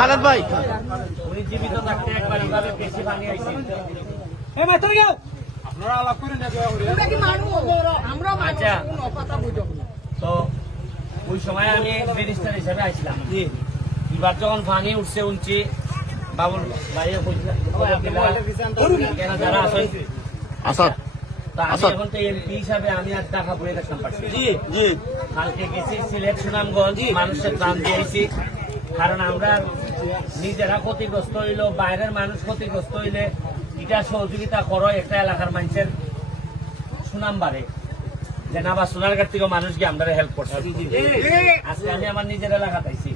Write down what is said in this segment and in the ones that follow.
খালেদ ভাই উনি জীবিত থাকতে একবার এইভাবে বেশি পানি আইছে। আচ্ছা, তো ওই সময় আমি ব্যারিস্টার হিসেবে আইছিলাম। এবার যখন পানি উঠছে উঠছি বাবুল ভাইয়া কেন যারা আছেন আসাদ আমি এখন তো এমপি হিসাবে আমি আর টাকা পড়ে রাখতাম পারছি। কালকে গেছি সিলেট সুনামগঞ্জ, মানুষের ত্রাণ দিয়েছি। কারণ আমরা নিজেরা ক্ষতিগ্রস্ত হইল, বাইরের মানুষ ক্ষতিগ্রস্ত হইলে এটা সহযোগিতা করো, একটা এলাকার মানুষের সুনাম বাড়ে। যে না বা সোনারঘাট থেকে মানুষ গিয়ে আমরা হেল্প করছি। আজকে আমি আমার নিজের এলাকা পাইছি,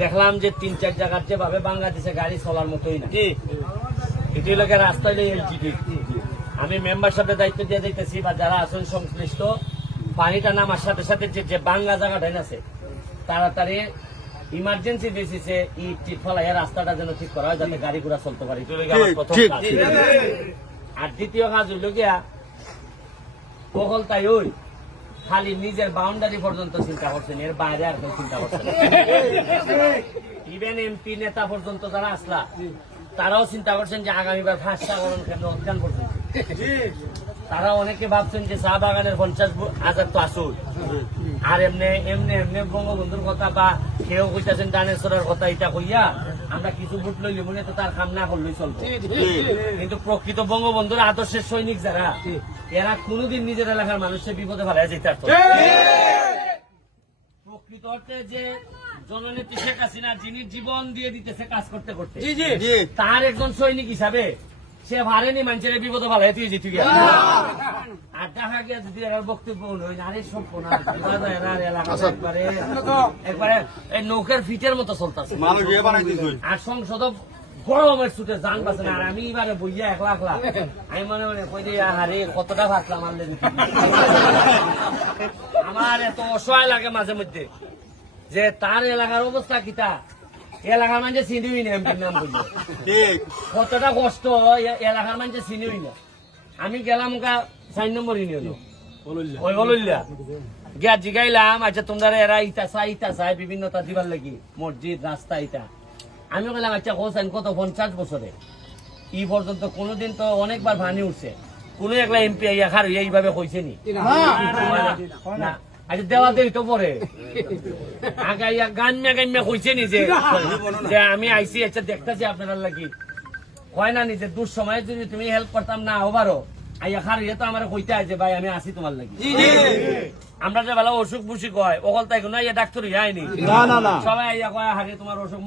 দেখলাম যে ৩-৪ জায়গার যেভাবে বাংলাদেশে গাড়ি চলার মতোই না। এটি লোকে রাস্তা হইলে এলজিডি। আমি মেম্বার সাহেবের দায়িত্ব দিয়ে দিতেছি বা যারা আছেন সংশ্লিষ্ট, পানিটা নামার সাথে সাথে যে বাংলা জায়গাটা আছে তাড়াতাড়ি ইমার্জেন্সি বেসিসে ইট ফলাইয়া রাস্তাটা যেন ঠিক করা হয়, যাতে গাড়ি ঘোড়া চলতে পারে। আর দ্বিতীয় কাজ হইল গিয়া বহল তাই ওই খালি নিজের বাউন্ডারি পর্যন্ত চিন্তা করছেন, এর বাইরে আর কেউ চিন্তা করছেন। ইভেন এমপি নেতা পর্যন্ত যারা আসলা তারাও চিন্তা করছেন যে আগামীবার 5টা গরম কেন্দ্র উদ্যান পর্যন্ত। তারা অনেকে ভাবছেন যে চা বাগানের 50,000 তো আসুন, আর এমনি এমনি এমনি বঙ্গবন্ধুর কথা বা কেউ কইতাছেন দানেশ্বরের কথা, এটা কইয়া আমরা কিছু ভোট লইলি মনে তো তার কাম না করলেই চলতো। কিন্তু প্রকৃত বঙ্গবন্ধুর আদর্শের সৈনিক যারা, এরা কোনোদিন নিজের এলাকার মানুষের বিপদে ফেলাইয়া যেতে পারত। প্রকৃত অর্থে যে জননেত্রী শেখ হাসিনা যিনি জীবন দিয়ে দিতেছে কাজ করতে করতে, তার একজন সৈনিক হিসাবে সে ভারেনি মানুষের বিপদে ফেলাই তুই যেতে গিয়া। আর দেখা গিয়া যদি এরা বক্তব্য আরে সব একবারে নৌকের ফিটের মতো চলতেছে। আর সংসদ গরমের ছুটে যান পাচ্ছে না। আর আমি এবারে বইয়া একলা একলা আমি মনে মনে কই যে আরে কতটা ভাবলাম আমার এত অসহায় লাগে মাঝে মধ্যে যে তার এলাকার অবস্থা কিতা, এলাকার মানুষ চিনিই না এমপির নাম বললো, কতটা কষ্ট এলাকার মানুষ চিনিই না। আমি গেলাম 4 নম্বর ইউনিয়ন ওই বলল্লা গিয়া জিগাইলাম, আচ্ছা তোমরা এরা ইটা চাই বিভিন্নতা দিবার লাগি মসজিদ রাস্তা ইটা। আমি বললাম আচ্ছা হোসেন কত 50 বছরে ই পর্যন্ত কোনোদিন তো অনেকবার ভানি উঠছে, কোন একলা এমপি আইয়া এইভাবে কইছে নি? না। আচ্ছা দেওয়া দেই তো পরে আগাইয়া গান্যা কইছে নি যে আমি আইসি, আচ্ছা দেখতেছি আপনারা লাগি কয় না নিজে দূর সময় যদি তুমি হেল্প করতাম না ওভারও আইয়া খারিয়ে তো আমার কইতে আছে ভাই আমি আসি তোমার লাগি। আমরা যে বেলা অসুখ বুসুখ হয় ওকল তাই কোনো ডাক্তার আইনি, সবাই আইয়া কয় হারিয়ে তোমার অসুখ